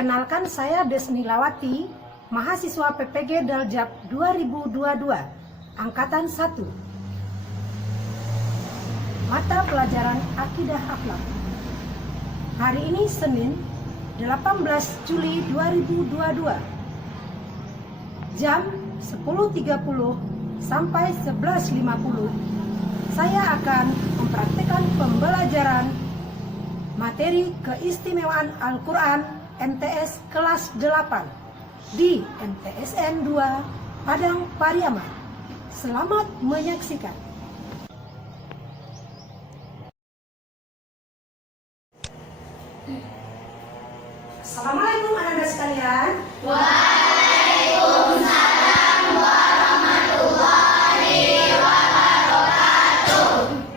Perkenalkan, saya Desnilawati, mahasiswa PPG Daljab 2022, Angkatan 1. Mata pelajaran Akidah Akhlak. Hari ini Senin, 18 Juli 2022. Jam 10.30 sampai 11.50. Saya akan mempraktikkan pembelajaran materi keistimewaan Al-Quran MTS kelas 8 di MTSN 2 Padang Pariaman. Selamat menyaksikan. Assalamualaikum anak-anak sekalian. Waalaikumsalam warahmatullahi wabarakatuh.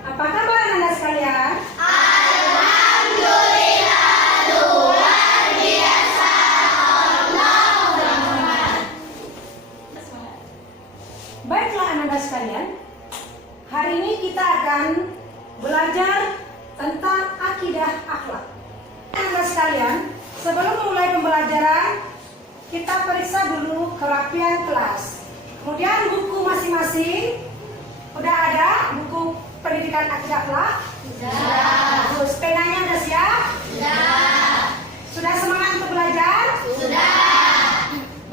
Apa kabar anak-anak sekalian? Alhamdulillah, luar biasa. Allahu Akbar. Baiklah anak-anak sekalian, hari ini kita akan belajar tentang akidah akhlak. Anak-anak sekalian, sebelum mulai pembelajaran, kita periksa dulu kerapian kelas. Kemudian buku masing-masing. Udah ada buku pendidikan akidah akhlak? Sudah. Terus penanya udah siap? Sudah. Sudah semangat untuk belajar? Sudah.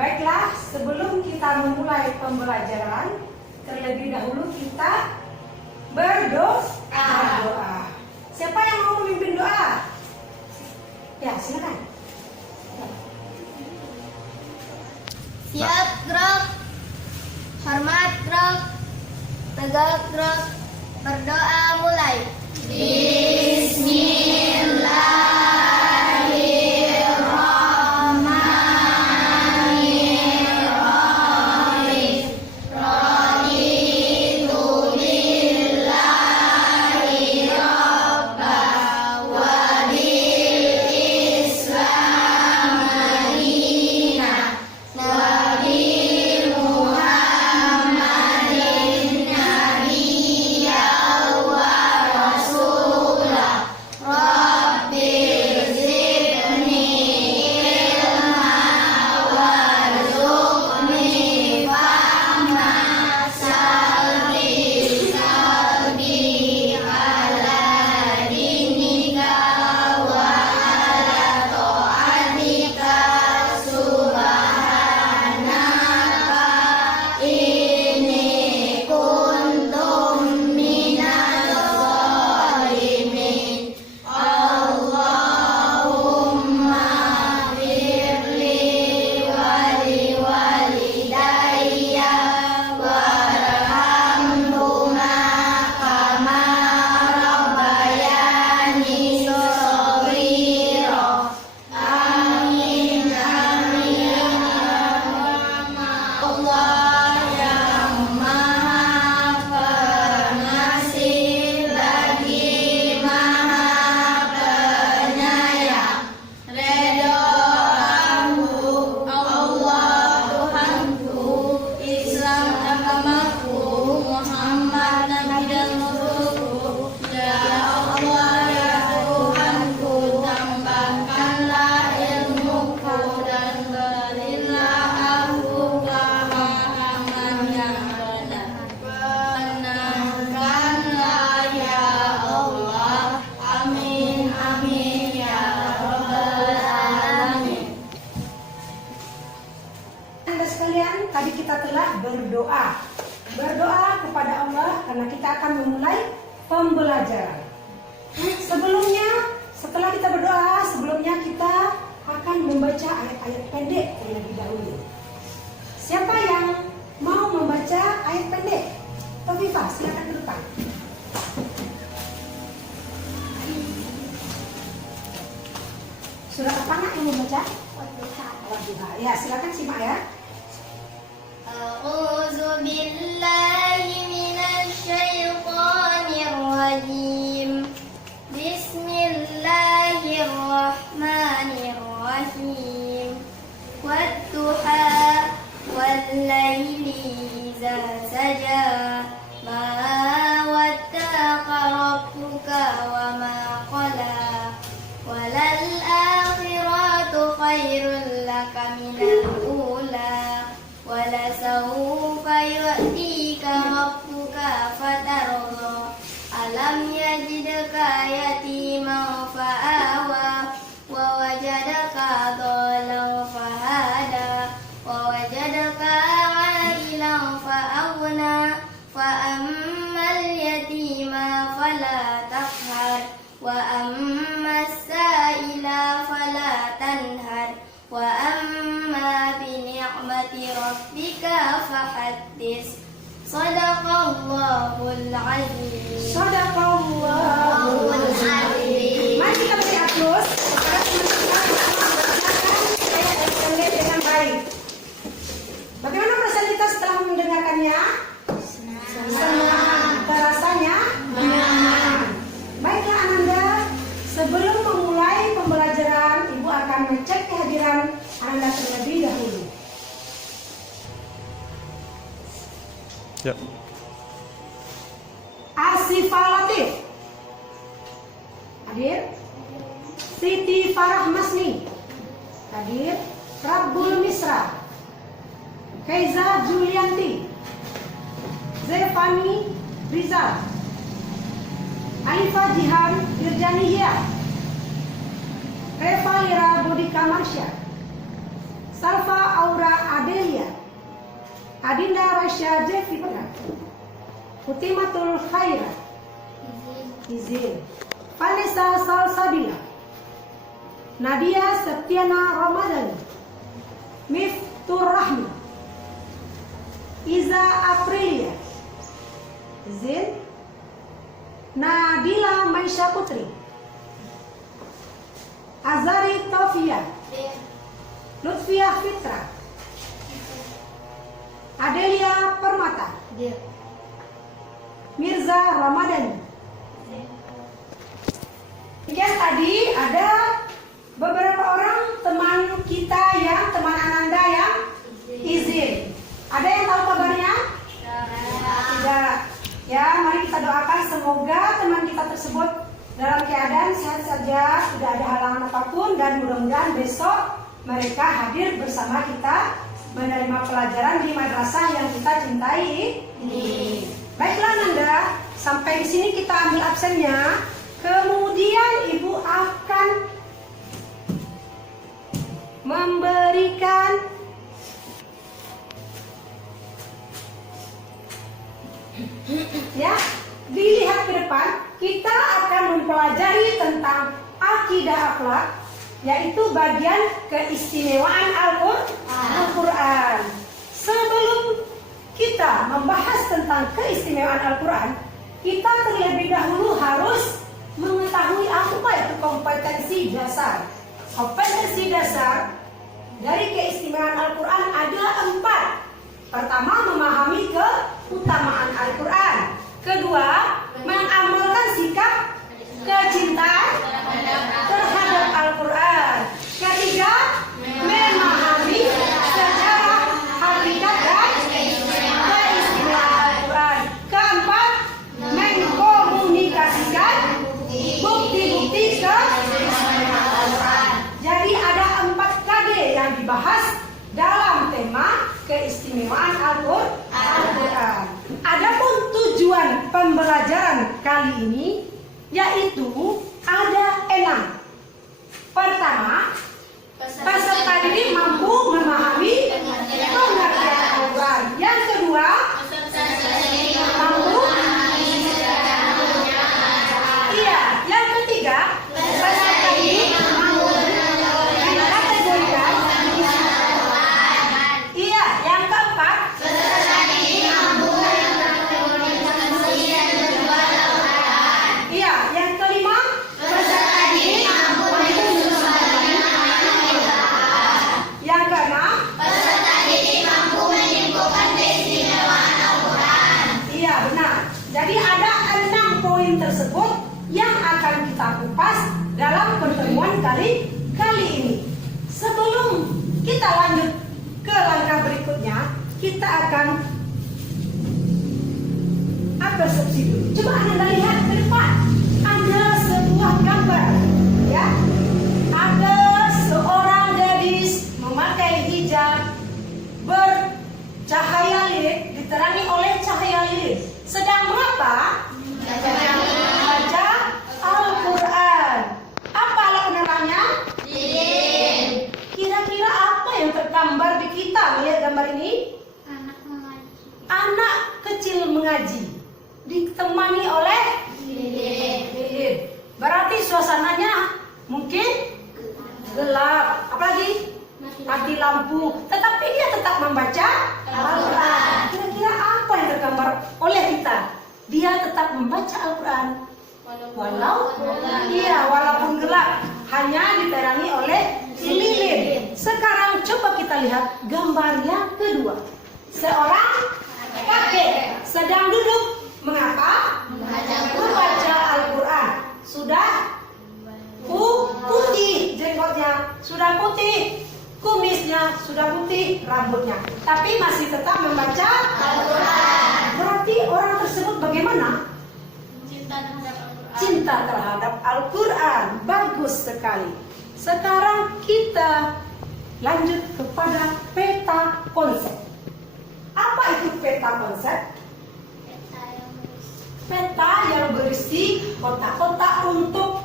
Baiklah, sebelum kita memulai pembelajaran, terlebih dahulu kita berdoa. Siapa yang mau memimpin doa? Ya, silakan. Siap gerak. Hormat gerak. Tegak gerak. Berdoa mulai. Bismillahirrahmanirrahim. Raditu billahi rabba wa bil Islam madina wa bi Muhammadin nabiyya wa rasulah. Rabbi zidni ilma warzuqni fahma. Salli ala dinika wa ala ta'atika subhanaka inni kuntum minaz zalimin. Allahumma firli wali walidayya warhamhuma kama rabbayani shaghira. Amin amin ya Allah yang Maha Pengasih lagi Maha Penyayang. Redha Allah Tuhanku, Islam agamaku, Muhammad Nabi dan Rasulku. Ya Allah ya Tuhanku, tambahkanlah ilmuku dan berilah aku pemahaman yang benar. Benarkanlah ya Allah. Amin amin ya rabbal alamin. Anda sekalian, tadi kita telah berdoa kepada Allah karena kita akan memulai pembelajaran. Setelah kita berdoa, sebelumnya kita akan membaca ayat-ayat pendek terlebih dahulu. Siapa yang mau membaca ayat pendek? Tovifah, silakan ke depan. Surat apa nak yang membaca? Wadduha. Ya, silakan simak ya. A'udzu billahi minasy syaithanir rajim. Bismillahirrahmanirrahim. Wadduha wal laili idza saja. Ma wattaqa rabbuka wa ma qala. Walal akhiratu khairun وجدك عائلا فأغنى فأما اليتيم فلا تقهر وأما السائل فلا تنهر وأما بنعمة ربك فحدث صدق الله العظيم. Sadaqallahul azim. Mari kita beri aplaus kepada teman-teman yang dengan baik. Bagaimana perasaan kita setelah mendengarkannya? Senang. Rasanya nyaman. Baiklah Ananda, sebelum memulai pembelajaran, Ibu akan mengecek kehadiran Ananda terlebih dahulu. Ya. Asifah Latif hadir. Siti Farah Masni hadir. Rabbul Misra, Keiza Julianti, Zefani Rizal, Alifah Jihan Irjaniyah, Reva Lira Bodika Marsha, Salva Aura Adelia, Adinda Rasya Jefitra, Utimatul Khaira, Izin, Vanessa Salsabila, Nadia Septiana Ramadhani, Miftur Rahmi, Iza Aprilia, Izin, Nadila Maisha Putri, Azari Taufia, Lutfiah Fitra, Adelia Permata, Mirza Ramadhani. Demikian tadi ada beberapa orang teman kita yang teman Ananda yang izin. Ada yang tahu kabarnya? Tidak. Ya, mari kita doakan semoga teman kita tersebut dalam keadaan sehat saja, tidak ada halangan apapun, dan mudah-mudahan besok mereka hadir bersama kita menerima pelajaran di madrasah yang kita cintai ini. Baiklah Nanda, sampai di sini kita ambil absennya. Kemudian Ibu akan memberikan ya, dilihat ke depan, kita akan mempelajari tentang akidah akhlak, yaitu bagian keistimewaan Al-Quran. Sebelum kita membahas tentang keistimewaan Al-Quran, kita terlebih dahulu harus mengetahui apa itu kompetensi dasar. Kompetensi dasar dari keistimewaan Al-Quran ada 4. Pertama, memahami keutamaan Al-Quran. Kedua, mengamalkan sikap kecintaan terhadap Al-Quran. Ketiga, memahami sejarah, hakikat dan keistimewaan Al-Quran. Keempat, mengkomunikasikan bukti-bukti keistimewaan Al-Quran. Jadi ada 4 KD yang dibahas dalam tema keistimewaan Al-Quran. Adapun tujuan pembelajaran kali ini yaitu ada 6. Pertama, peserta didik mampu memahami pengertian Al-Quran. Yang kedua, mampu. Iya, yang ketiga, peserta didik mampu mengkategorikan. Iya, yang keempat, iya, yang kelima, peserta didik mampu yang keenam, peserta didik mampu menyimpulkan keistimewaan Al-Quran. Iya, benar. Jadi ada 6 poin tersebut yang akan kita kupas dalam pertemuan kali ini. Sebelum kita lanjut ke langkah berikutnya, kita akan persepsi dulu. Coba Anda lihat ke depan. Ada sebuah gambar, ya. Ada seorang gadis memakai hijab bercahaya lilin, diterangi oleh cahaya lilin. Sedang mengapa? Membaca Al-Quran. Apa alat penerangannya? Lilin. Kira-kira apa yang tergambar di kita melihat gambar ini? mengaji, ditemani oleh lilin. Berarti suasananya mungkin gelap, apalagi mati lampu, tetapi dia tetap membaca Al-Quran. Kira-kira apa yang tergambar oleh kita? Dia tetap membaca Al-Quran walaupun gelap, hanya diterangi oleh lilin. Sekarang coba kita lihat gambar yang kedua. Seorang kakek sedang duduk. Mengapa? Membaca Al-Quran. Sudah putih jenggotnya, sudah putih kumisnya, sudah putih rambutnya, tapi masih tetap membaca Al-Quran. Berarti orang tersebut bagaimana? Cinta terhadap Al-Quran. Bagus sekali. Sekarang kita lanjut kepada peta konsep. Apa itu peta konsep? Peta yang berisi kotak-kotak untuk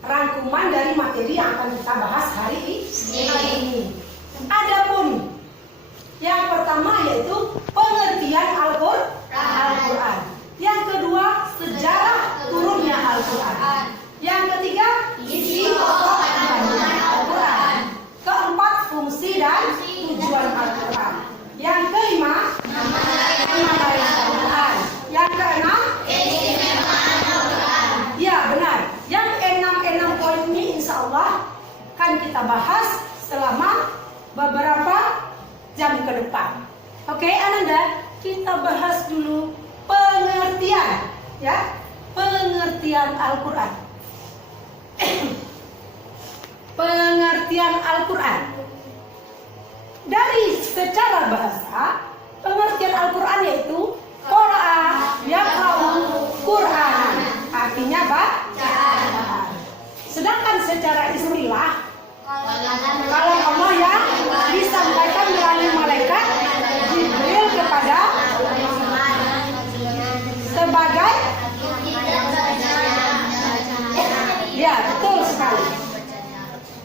rangkuman dari materi yang akan kita bahas hari ini. Adapun yang pertama yaitu pengertian Al-Quran. Yang kedua, sejarah turunnya Al-Quran. Yang ketiga, isi pokok kandungan Al-Quran. Keempat, fungsi dan tujuan Al-Quran. Yang kelima, nama Al-Quran. Yang keenam, keistimewaan Al-Quran. Ya benar. Yang enam poin ini insya Allah akan kita bahas selama beberapa jam ke depan. Oke, Ananda, kita bahas dulu pengertian, ya, pengertian Al-Quran. Pengertian Al-Quran. Dari secara bahasa, pengertian Al-Quran yaitu Qur'an, yaqra'u Qur'an. Artinya bacaan. Sedangkan secara istilah, kalau Allah yang disampaikan melalui malaikat Jibril kepada sebagai, ya betul sekali.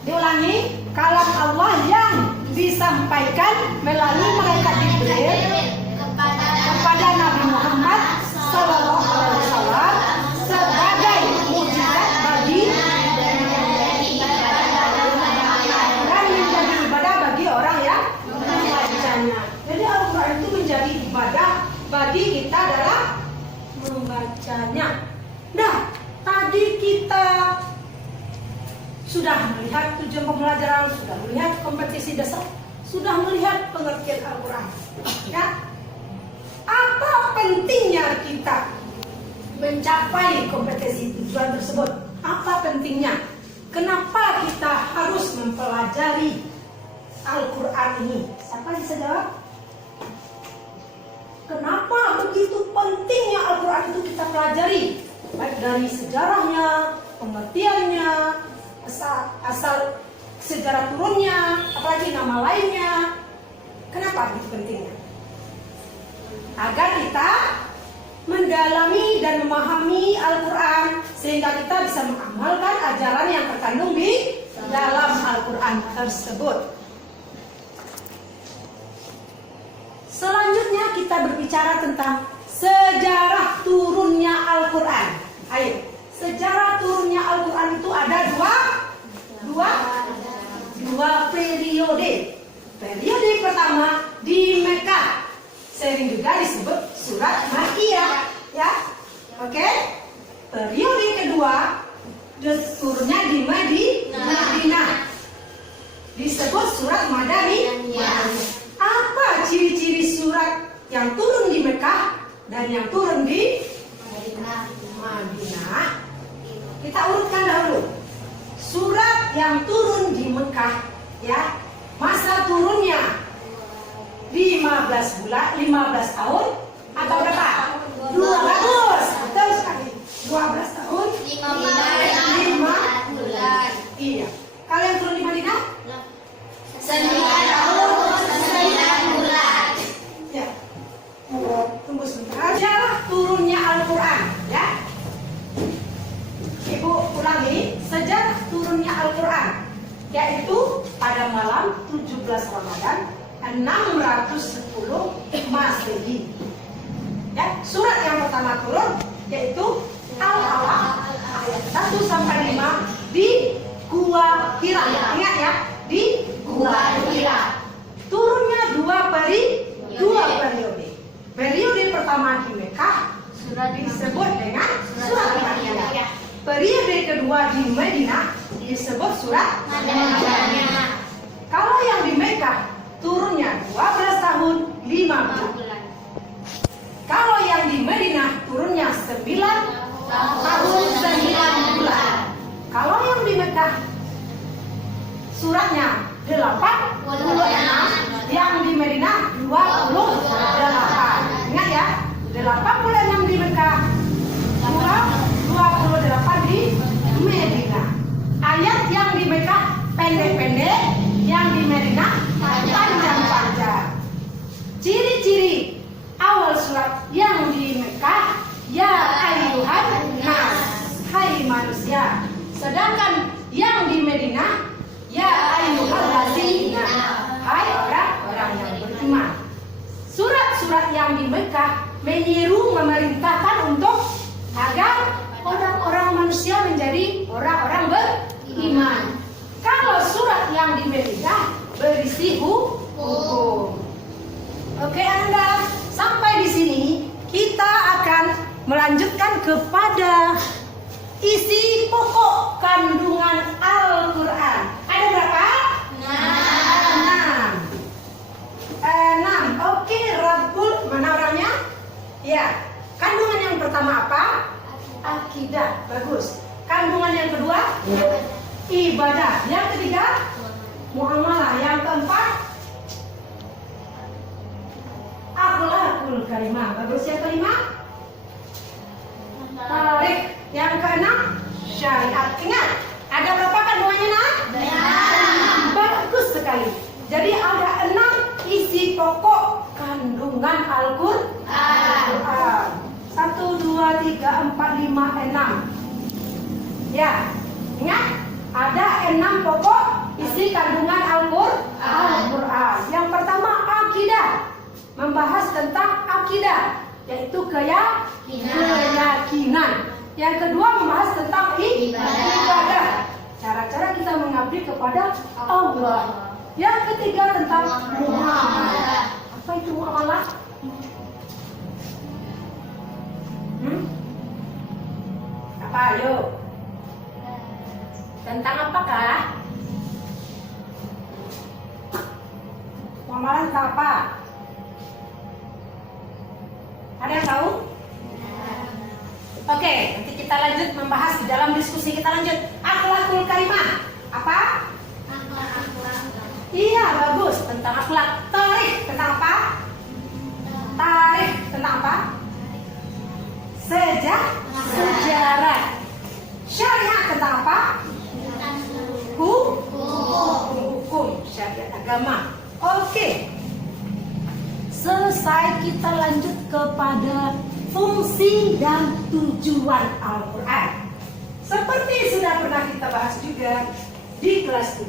Diulangi, kalam Allah yang disampaikan melalui malaikat Jibril kepada Nabi Muhammad Sallallahu Alaihi Wasallam sebagai mukjizat bagi dan menjadi ibadah bagi orang yang membacanya. Jadi Al-Quran itu menjadi ibadah bagi kita dalam membacanya. Nah, tadi kita sudah melihat tujuan pembelajaran, sudah melihat kompetisi dasar, sudah melihat pengertian Al-Quran. Ya, apa pentingnya kita mencapai kompetisi tujuan tersebut? Apa pentingnya? Kenapa kita harus mempelajari Al-Quran ini? Siapa yang bisa jawab? Kenapa begitu pentingnya Al-Quran itu kita pelajari? Baik dari sejarahnya, pengertiannya, asal sejarah turunnya, apalagi nama lainnya. Kenapa begitu pentingnya? Agar kita mendalami dan memahami Al-Quran sehingga kita bisa mengamalkan ajaran yang terkandung di dalam Al-Quran tersebut. Selanjutnya kita berbicara tentang sejarah turunnya Al-Quran. Ayo, sejarah turunnya Al-Quran itu ada dua periode. Periode pertama di Mekah, sering juga disebut surat Makkiyah, ya. Oke. Periode kedua turunnya di Madinah, disebut surat Madaniyah. Apa ciri-ciri surat yang turun di Mekah dan yang turun di Madinah? Kita urutkan dahulu. Surat yang turun di Mekah, ya, masa turunnya 15 tahun atau berapa? 12. Betul sekali. 12 tahun 5 bulan. Iya. Kalau yang turun di Madinah? 9 tahun 9 bulan. Ya. Tunggu sebentar. Sejarah turunnya Al-Quran, ya. Ibu ulangi, sejarah turunnya Al-Quran yaitu pada malam 17 Ramadan 610 Masehi. Ya, surat yang pertama turun yaitu Al-Alaq ayat 1 sampai 5 di Gua Hira. Ingat ya, di Gua Hira. Turunnya dua periode. Periode pertama di Mekah disebut dengan surat Madaniyah. Periode kedua di Madinah disebut surat Madaniyah. Kalau yang di Mekah turunnya 12 tahun 5 bulan. Kalau yang di Madinah turunnya 9 tahun 9 bulan. Kalau yang di Mekah suratnya 86, yang di Madinah 28. Ingat ya, 86 di Mekah, 28 di Madinah. Ayat yang di Mekah pendek-pendek, yang di Madinah panjang-panjang. Ciri-ciri awal surat yang di Mekah, ya ayyuhan nas, hai manusia. Sedangkan yang di Madinah, ya ayyuhallazina, hai orang-orang yang beriman. Surat-surat yang di Mekah menyeru, memerintahkan untuk agar orang-orang manusia menjadi orang-orang beriman. Kalau surat yang di Madinah berisi hukum. Oke Anda, sampai di sini kita akan melanjutkan kepada isi pokok kandungan Al-Quran. Ada berapa? 6. Oke, Rabbul, mana orangnya? Ya, kandungan yang pertama apa? Akidah, bagus. Kandungan yang kedua? Ibadah. Yang ketiga? Muamalah. Yang keempat? Akhlakul karimah. Bagus. Yang kelima? Tarik. Yang keenam? Syariat. Ingat, ada berapa kandungannya nak? Bagus sekali. Jadi ada 6 isi pokok kandungan Al-Quran. 1, 2, 3, 4, 5, 6. Ya, ingat, ada 6 pokok isi kandungan Al-Quran. Yang pertama akidah, membahas tentang akidah, yaitu keyakinan. Yang kedua membahas tentang ibadah, cara-cara kita mengabdi kepada Allah. Yang ketiga tentang muamalah. Apa itu muamalah? Apa ayo? Tentang apakah? Muamalah tentang apa? Ada yang tahu? Oke, nanti kita lanjut membahas di dalam diskusi kita lanjut. Akhlakul karimah. Apa? Iya, bagus. Tentang akhlak. Tarikh tentang apa? Tarikh tentang apa? Sejarah. Syariat tentang apa? Hukum. Syariat agama. Oke. Selesai, kita lanjut kepada fungsi dan tujuan Al-Quran. Seperti sudah pernah kita bahas juga di kelas 7.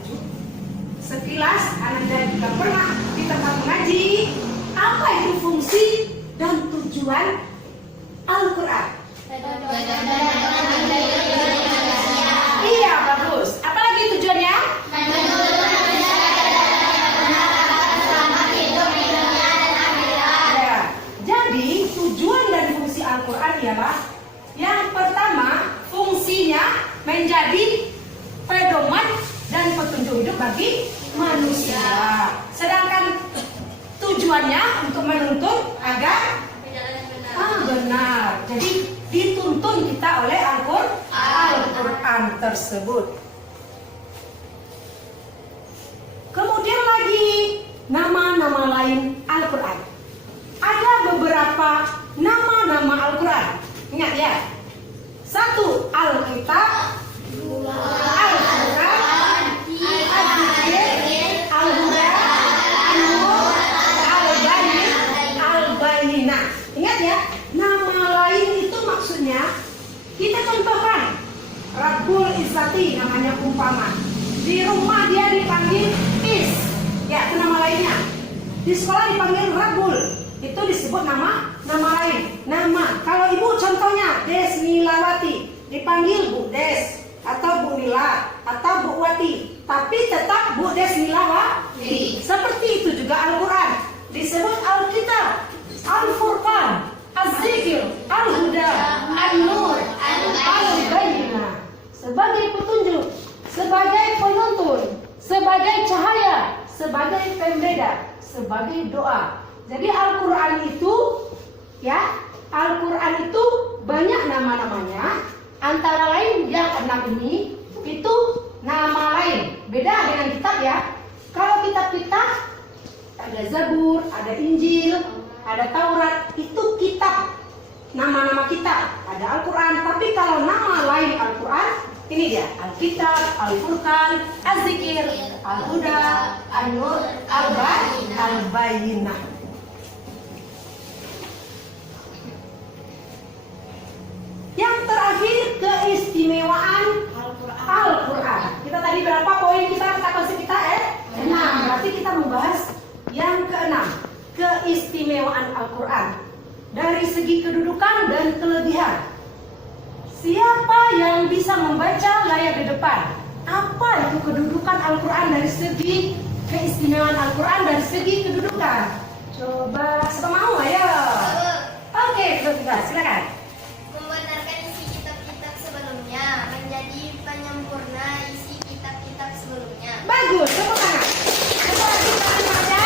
Sekilas Anda juga pernah kita mengaji apa itu fungsi dan tujuan Al-Quran. Iya, bagus. Apalagi tujuannya? Ya. Jadi tujuan dan fungsi Al-Quran ialah yang pertama, fungsinya menjadi pedoman dan petunjuk hidup bagi manusia. Sedangkan tujuannya untuk menuntut agar benar. Jadi dituntun kita oleh Al-Quran tersebut. Kemudian lagi nama-nama lain Al-Quran. Ada beberapa nama-nama Al-Quran. Ingat ya. 1. Alkitab, Al-Quran, Al-Huda, An-Nur, Al-Bayyinah. Ingat ya, nama lain itu maksudnya kita contohkan. Rabbul Izzati namanya umpama. Di rumah dia dipanggil Is, ya itu nama lainnya. Di sekolah dipanggil Rabbul. itu disebut nama lain. Nama. Kalau ibu contohnya Desnilawati, dipanggil Bu Des atau Bu Nila atau Bu Wati, tapi tetap Bu Desnilawati. Seperti itu juga Al-Quran disebut Alkitab, Al-Furqan, Az-Zikr, Al-Huda, An-Nur, Al-Bayyinah. Sebagai petunjuk, sebagai penuntun, sebagai cahaya, sebagai pembeda, sebagai doa. Jadi Al-Quran itu, ya, Al-Quran itu banyak nama-namanya. Antara lain yang 6 ini itu nama lain. Beda dengan kitab ya. Kalau kitab-kitab ada Zabur, ada Injil, ada Taurat, itu kitab. Nama-nama kitab. Ada Al-Quran. Tapi kalau nama lain Al-Quran, ini dia, Alkitab, Al-Furqan, Az-Zikir, Al-Huda, An-Nur, Al-Bayyinah. Yang terakhir, keistimewaan Al-Quran. Kita tadi berapa poin kata konsep kita? 6. Berarti kita membahas yang ke-6, keistimewaan Al-Quran. Dari segi kedudukan dan kelebihan. Siapa yang bisa membaca layar di depan? Apa itu kedudukan Al-Quran dari segi keistimewaan Al-Quran dari segi kedudukan? Coba, siapa mau? Ayo. Oke, silakan. Membenarkan isi kitab-kitab sebelumnya, menjadi penyempurna isi kitab-kitab sebelumnya. Bagus, tepuk tangan. Coba kita baca.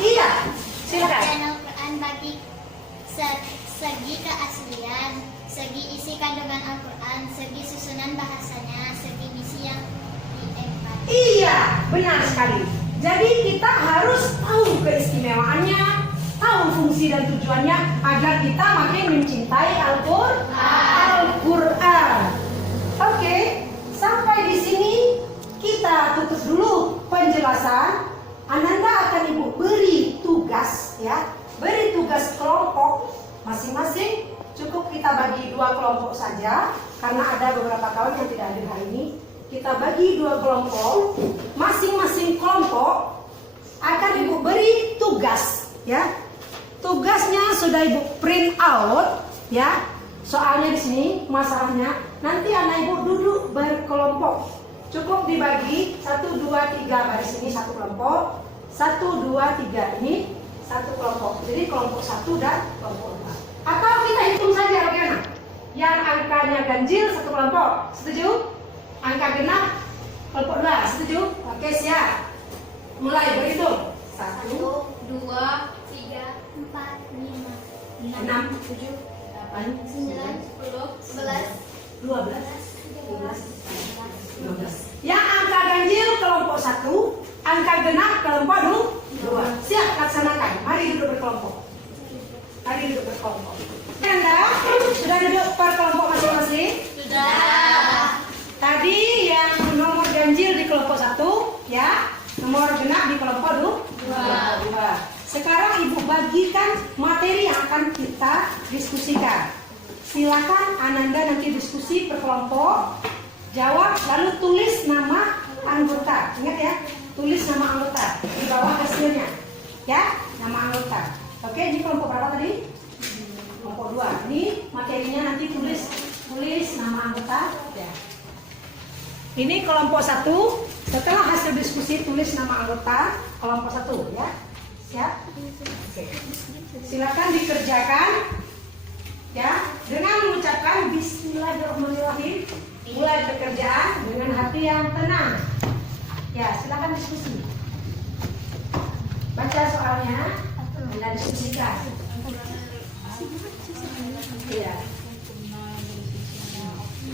Iya, silakan. Dan Al-Quran bagi segi keaslian, segi isi kandungan Al-Quran, segi susunan bahasanya, segi misi yang diemban. Iya, benar sekali. Jadi kita harus tahu keistimewaannya, tahu fungsi dan tujuannya agar kita makin mencintai Al-Quran. Oke, sampai di sini kita tutup dulu penjelasan. Ananda akan ibu beri tugas ya, beri tugas kelompok masing-masing. Cukup kita bagi 2 kelompok saja karena ada beberapa kawan yang tidak hadir hari ini. Kita bagi 2 kelompok, masing-masing kelompok akan ibu beri tugas ya. Tugasnya sudah ibu print out ya. Soalnya di sini masalahnya nanti anak ibu duduk berkelompok. Cukup dibagi 1, 2, 3 baris ini 1 kelompok, 1, 2, 3 ini 1 kelompok. Jadi kelompok 1 dan kelompok 2. Atau kita hitung saja bagaimana? Yang angkanya ganjil 1 kelompok, setuju? Angka genap kelompok 2, setuju? Oke, siap. Mulai berhitung. 1, 2, 3, 4, 5, 6, 7, 8, 9, 10, 11, 12, 13, 15. Yang angka ganjil kelompok 1, angka genap kelompok 2. Siap, laksanakan. Mari duduk berkelompok. Mari duduk berkelompok. Anda sudah duduk per kelompok masing-masing? Sudah. Tadi yang nomor ganjil di kelompok 1, ya. Nomor genap di kelompok 2. Sekarang ibu bagikan materi yang akan kita diskusikan. Silakan Ananda nanti diskusi per kelompok, jawab lalu tulis nama anggota. Ingat ya, tulis nama anggota di bawah hasilnya. Ya, nama anggota. Oke, ini kelompok berapa tadi? Kelompok 2. Ini materinya nanti tulis nama anggota. Ya. Ini kelompok 1. Setelah hasil diskusi tulis nama anggota kelompok 1 ya. Siap? Oke. Silakan dikerjakan ya dengan mengucapkan Bismillahirrahmanirrahim. Mulai pekerjaan dengan hati yang tenang. Ya, silakan diskusi. Baca soalnya, Anda diskusikan. Iya.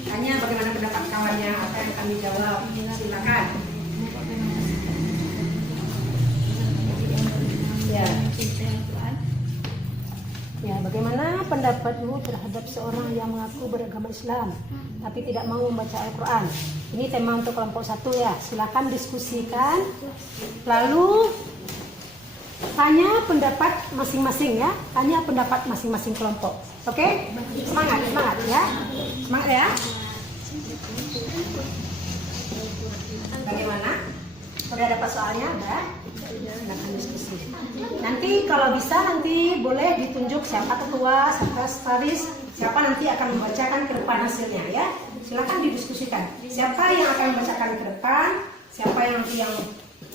Tanya bagaimana pendapat kawannya, apa yang kami jawab. Silakan. Ya. Ya, bagaimana pendapatmu terhadap seorang yang mengaku beragama Islam tapi tidak mau membaca Al-Quran? Ini tema untuk kelompok 1 ya. Silakan diskusikan. Lalu tanya pendapat masing-masing ya. Tanya pendapat masing-masing kelompok. Oke? Semangat ya. Semangat ya. Bagaimana? Udah dapat soalnya, udah? Silakan diskusi. Nanti kalau bisa nanti boleh ditunjuk siapa ketua, sekretaris, siapa nanti akan membacakan ke depan hasilnya ya. Silakan didiskusikan. Siapa yang akan membacakan ke depan, siapa yang nanti yang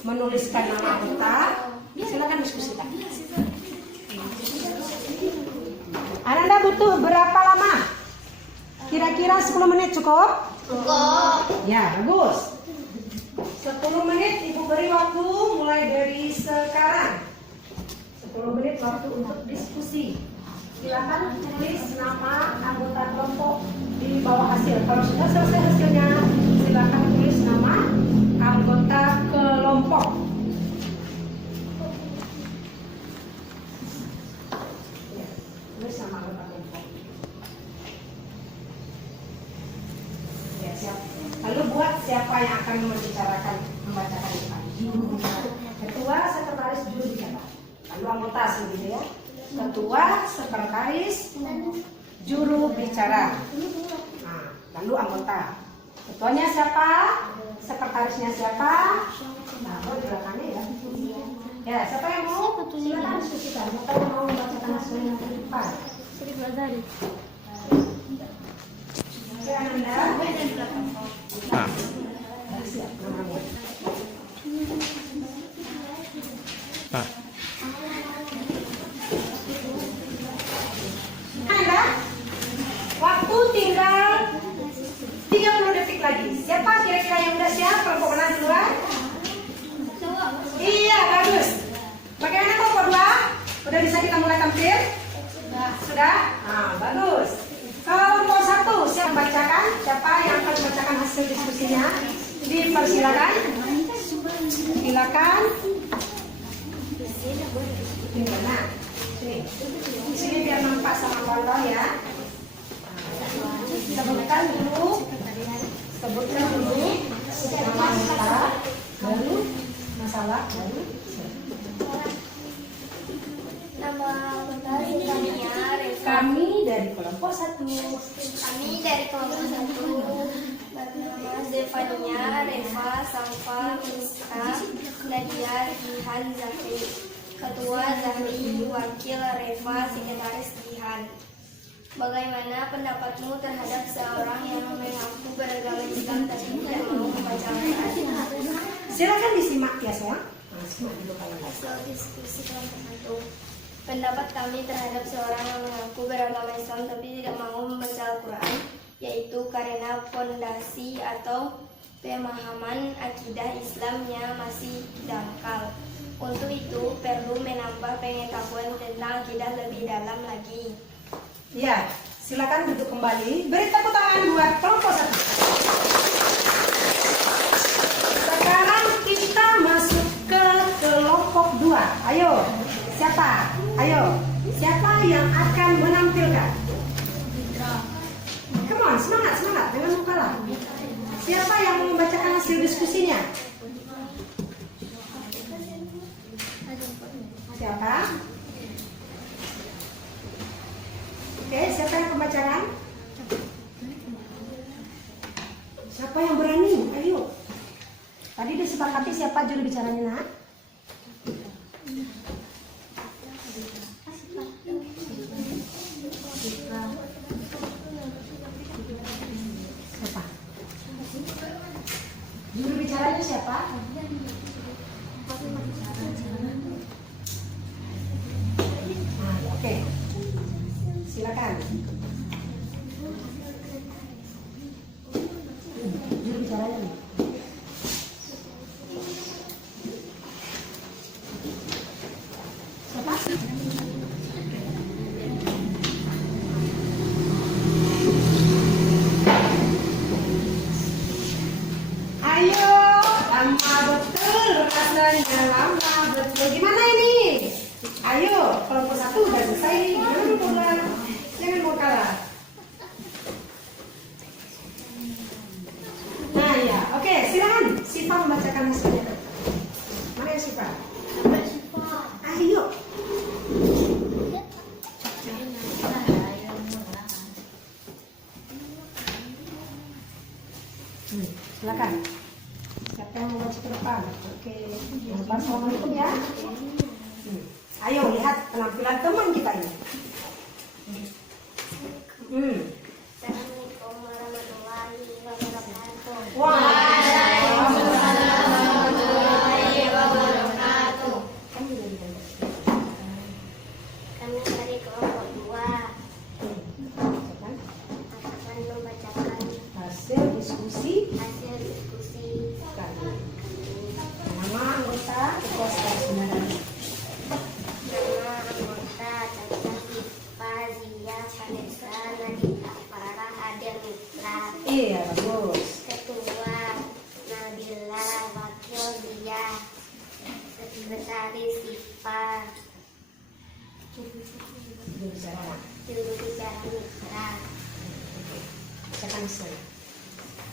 menuliskan nama anggota, silakan diskusikan. Ananda butuh berapa lama? Kira-kira 10 menit cukup? Cukup. Ya, bagus. 10 menit Ibu beri waktu mulai dari sekarang. 10 menit waktu untuk diskusi. Silakan tulis nama anggota kelompok di bawah hasil. Kalau sudah selesai hasilnya, silakan tulis nama anggota kelompok. Ya, tulis nama anggota kelompok. Ya, siap. Lalu buat siapa yang akan membacakan ini. Ketua, sekretaris, juru bicara. Lalu anggota sendiri ya. Ketua, sekretaris, juru bicara. Nah, lalu anggota. Ketuanya siapa? Sekretarisnya siapa? Nah, di belakangnya ya. Ya, siapa yang mau? Silakan diskusikan. Siapa yang mau membacakan hasilnya ke depan? Oke, Ananda. Nah, Siap, namanya. nah. Anda, waktu tinggal 30 detik lagi. Siapa kira-kira yang udah siap? Kelompok mana duluan? Iya, bagus. Bagaimana kelompok 2? Udah bisa kita mulai tampil? Sudah? Nah, bagus. Kelompok 1, siapa membacakan? Siapa yang akan membacakan hasil diskusinya? Dipersilakan. Silakan. Nah, sini. Di sini biar nampak sama kawan ya. Sebutkan dulu nama kita, baru masalah, baru Nama anggota Zefania, Reva. kami dari kelompok 1. Kami dari kelompok 1 bernama Zefania, Reva, Safa, Miska, Nadia, Jihan, Zahri. Ketua Zahri, wakil Reva, sekretaris Jihan. Bagaimana pendapatmu terhadap seorang yang mengaku beragama Islam tapi tidak mau membaca Al-Quran? Silakan disimak ya sayang. Nah, simak dulu kalau nggak. Hasil diskusi kelompok 1. Pendapat kami terhadap seorang yang mengaku beragama Islam tapi tidak mau membaca Al-Quran, yaitu karena fondasi atau pemahaman akidah Islamnya masih dangkal. Untuk itu perlu menambah pengetahuan tentang akidah lebih dalam lagi. Ya, silakan duduk kembali. Beri tepuk tangan buat kelompok 1. Sekarang kita masuk ke kelompok 2. Ayo, siapa? Ayo, siapa yang akan menampilkan? Come on, semangat, jangan mau kalah. Siapa yang mau membacakan hasil diskusinya? Siapa? Oke, siapa yang pembacakan? Siapa yang berani? Ayo. Tadi disepakati siapa juru bicaranya, Nak? Siapa? Juru bicaranya siapa? Nah, oke. Silakan. Juru bicaranya nih. Siapa? Ayo, lama betul rasanya, lama betul. Gimana ini? Ayo, kelompok 1 udah selesai. Jangan mau kalah. Assalamualaikum ya. Ayo lihat penampilan teman kita ini. Assalamualaikum warahmatullahi wabarakatuh. Kami dari kelompok 2 akan membacakan Hasil diskusi hasil diskusi kami. Nama anggota ketua sebenarnya. nama anggota Caca Sipa Zia Vanessa Nadita Farah Adel Mitra, Iya bagus. ketua Nabila, wakil Zia, sekretaris Sipa, Juru bicara. juru bicara Mitra. Bacakan saya.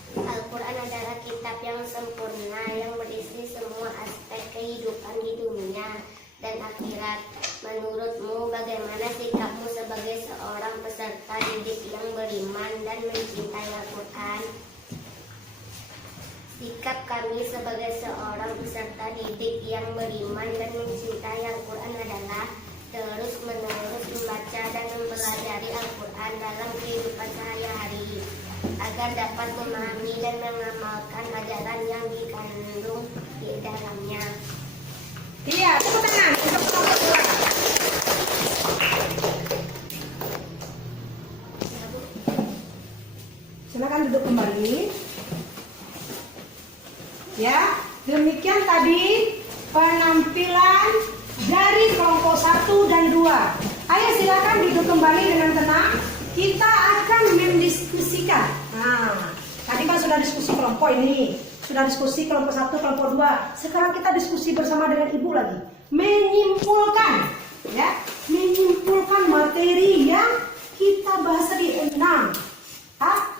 Al-Quran adalah kitab yang sempurna yang berisi semua aspek kehidupan di dunia dan akhirat. Menurutmu bagaimana sikapmu sebagai seorang peserta didik yang beriman dan mencintai Al-Quran? Sikap kami sebagai seorang peserta didik yang beriman dan mencintai Al-Quran adalah terus-menerus membaca dan mempelajari Al-Quran dalam kehidupan sehari-hari agar dapat memahami dan mengamalkan ajaran yang dikandung di dalamnya. Iya, tepuk tangan untuk kelompok 2. Silakan duduk kembali. Ya, demikian tadi penampilan dari kelompok 1 dan 2. Ayo silakan duduk kembali dengan tenang. Kita akan mendiskusikan. Nah, tadi kan sudah diskusi kelompok ini, sudah diskusi kelompok 1, kelompok 2. Sekarang kita diskusi bersama dengan ibu lagi. Menyimpulkan, ya, menyimpulkan materi yang kita bahas tadi 6.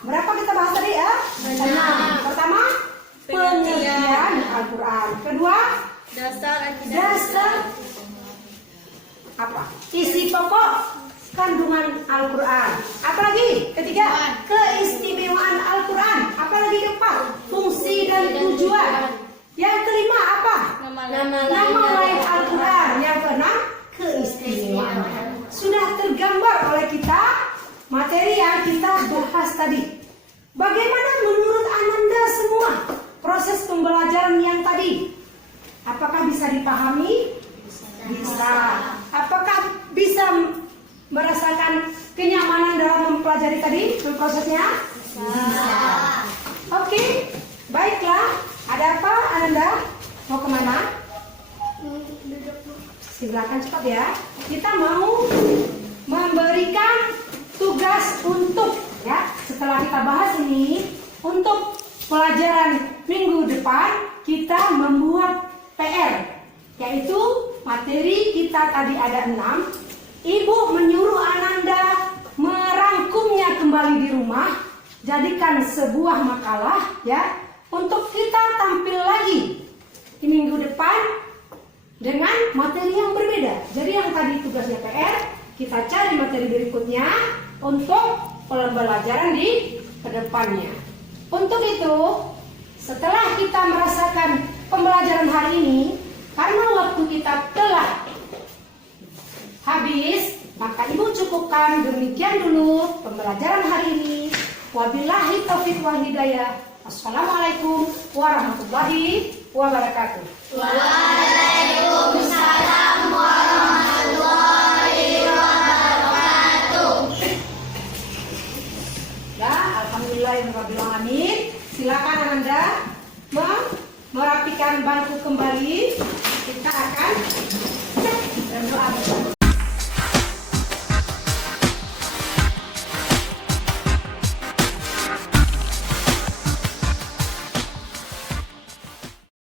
Berapa kita bahas tadi ya? 6. Pertama, pengertian Al-Quran. Kedua, dasar apa? Isi pokok kandungan Al-Quran. Apalagi? Ketiga, keistimewaan Al-Quran. Apalagi keempat, fungsi dan tujuan. Yang kelima apa? Nama lain Al-Quran. Yang keenam, keistimewaan. Sudah tergambar oleh kita materi yang kita bahas tadi. Bagaimana menurut Ananda semua proses pembelajaran yang tadi? Apakah bisa dipahami? Bisa. Apakah bisa merasakan kenyamanan dalam mempelajari tadi prosesnya? Bisa. Oke, baiklah. Ada apa, Ananda? Mau kemana? Silakan cepat ya. Kita mau memberikan tugas untuk, ya, setelah kita bahas ini, untuk pelajaran minggu depan kita membuat PR, yaitu materi kita tadi ada 6. Ibu menyuruh Ananda merangkumnya kembali di rumah, jadikan sebuah makalah, ya, untuk kita tampil lagi di minggu depan dengan materi yang berbeda. Jadi yang tadi tugasnya PR, kita cari materi berikutnya untuk pembelajaran di kedepannya. Untuk itu, setelah kita merasakan pembelajaran hari ini, karena waktu kita telah habis, maka ibu cukupkan demikian dulu pembelajaran hari ini. Wabillahi taufiq wal hidayah. Assalamualaikum warahmatullahi wabarakatuh. Waalaikumsalam warahmatullahi wabarakatuh. Ya, alhamdulillahirabbil alamin. Silakan Ananda merapikan bangku kembali. Kita akan